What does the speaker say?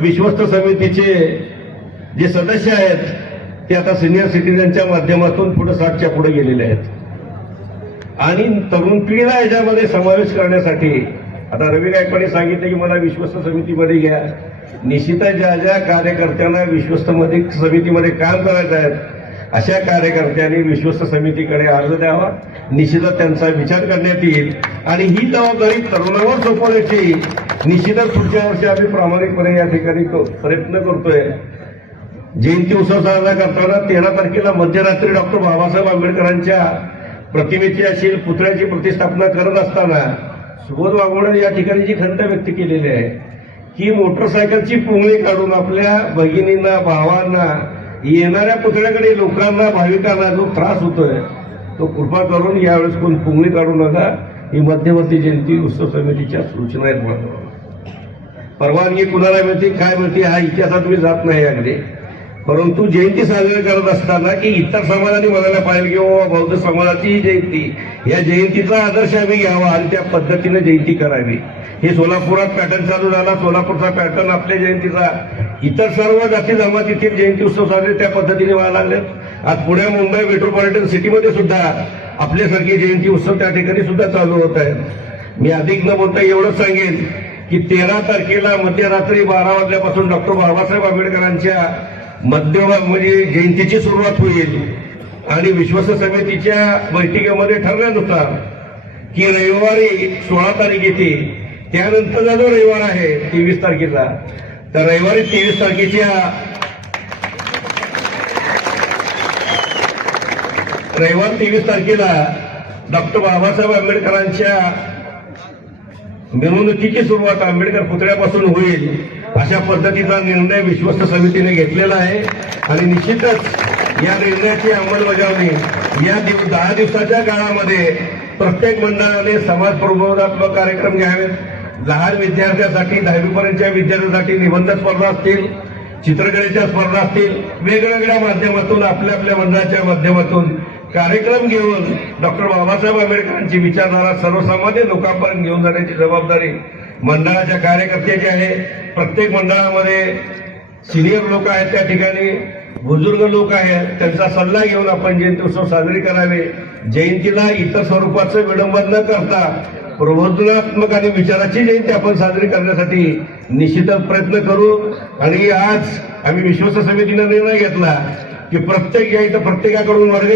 विश्वस्त समितीचे जे सदस्य आहेत ते आता सिनियर सिटीजनच्या माध्यमातून पुढे साठच्या पुढे गेलेले आहेत. आणि तरुण पिढीला याच्यामध्ये समावेश करण्यासाठी आता रवी गायकवाडी सांगितलं की मला विश्वस्त समितीमध्ये घ्या. निश्चित ज्या ज्या कार्यकर्त्यांना विश्वस्तमध्ये समितीमध्ये काम करायचं आहे अशा कार्यकर्त्यांनी विश्वस्त समितीकडे अर्ज द्यावा. निश्चितच त्यांचा विचार करण्यात येईल. आणि ही जबाबदारी तरुणावर सोपवण्याची निश्चितच पुढच्या वर्षी आम्ही प्रामाणिकपणे या ठिकाणी प्रयत्न करतोय. जयंती उत्सव साजरा करताना तेरा तारखेला मध्यरात्री डॉक्टर बाबासाहेब आंबेडकरांच्या प्रतिमेची अशी पुतळ्याची प्रतिष्ठापना करत असताना सुबोध वाघमोडे या ठिकाणी जी खंत व्यक्त केलेली आहे की मोटरसायकलची पुंगळी काढून आपल्या भगिनींना भावांना येणाऱ्या पुतळ्याकडे लोकांना भाविकांना जो त्रास होतोय तो कृपा करून यावेळेस कोण पुंगळी काढू नका. ही मध्यवर्ती जयंती उत्सव समितीच्या सूचना आहेत म्हणून. परवानगी कुणाला मिळते काय मिळते हा इतिहासात मी जात नाही अगदी. परंतु जयंती साजरी करत असताना की इतर समाजाने म्हणायला पाहिजे की बाबा बौद्ध समाजाची ही जयंती. या जयंतीचा आदर्श आम्ही घ्यावा आणि त्या पद्धतीने जयंती करावी. हे सोलापुरात पॅटर्न चालू झाला. सोलापूरचा पॅटर्न आपल्या जयंतीचा. इतर सर्व जाती जमातीतील जयंती उत्सव साजरे त्या पद्धतीने व्हायला लागले. आज पुणे मुंबई मेट्रोपॉलिटन सिटीमध्ये सुद्धा आपल्यासारखी जयंती उत्सव त्या ठिकाणी सुद्धा चालू होत आहेत मी अधिक न बोलता एवढंच सांगेन की तेरा तारखेला मध्यरात्री बारा वाजल्यापासून डॉक्टर बाबासाहेब आंबेडकरांच्या मध्य म्हणजे जयंतीची सुरुवात होईल आणि विश्वस्त समितीच्या बैठकीमध्ये ठरल्यानुसार की रविवारी सोळा तारीख येते. त्यानंतरचा जो रविवार आहे तेवीस तारखेचा. तर रविवारी तेवीस तारखेच्या रविवार तेवीस तारखेला डॉक्टर बाबासाहेब आंबेडकरांच्या मिरवणुकीची सुरुवात आंबेडकर पुतळ्यापासून होईल अशा पद्धतीचा निर्णय विश्वस्त समितीने घेतलेला आहे. आणि निश्चितच या निर्णयाची अंमलबजावणी या दिव दहा दिवसाच्या काळामध्ये प्रत्येक मंडळाने समाज प्रबोधात्मक कार्यक्रम घ्यावेत. लहान विद्यार्थ्यासाठी दहावीपर्यंतच्या विद्यार्थ्यांसाठी निबंध स्पर्धा असतील चित्रकलेच्या स्पर्धा असतील वेगवेगळ्या माध्यमातून आपल्या आपल्या मंडळाच्या माध्यमातून कार्यक्रम घेऊन डॉक्टर बाबासाहेब आंबेडकरांची विचारधारा सर्वसामान्य लोकांपर्यंत घेऊन जाण्याची जबाबदारी मंडळाच्या कार्यकर्त्याची आहे. प्रत्येक मंडळामध्ये सिनियर लोक आहेत त्या ठिकाणी बुजुर्ग लोक आहेत. त्यांचा सल्ला घेऊन आपण जयंती उत्सव साजरी करावे. जयंतीला इतर स्वरूपाचं विडंबन न करता प्रबोधनात्मक आणि विचाराची जयंती आपण साजरी करण्यासाठी निश्चितच प्रयत्न करू. आणि आज आम्ही विश्वस्त समितीनं निर्णय घेतला की प्रत्येक या इथं प्रत्येकाकडून वर्ग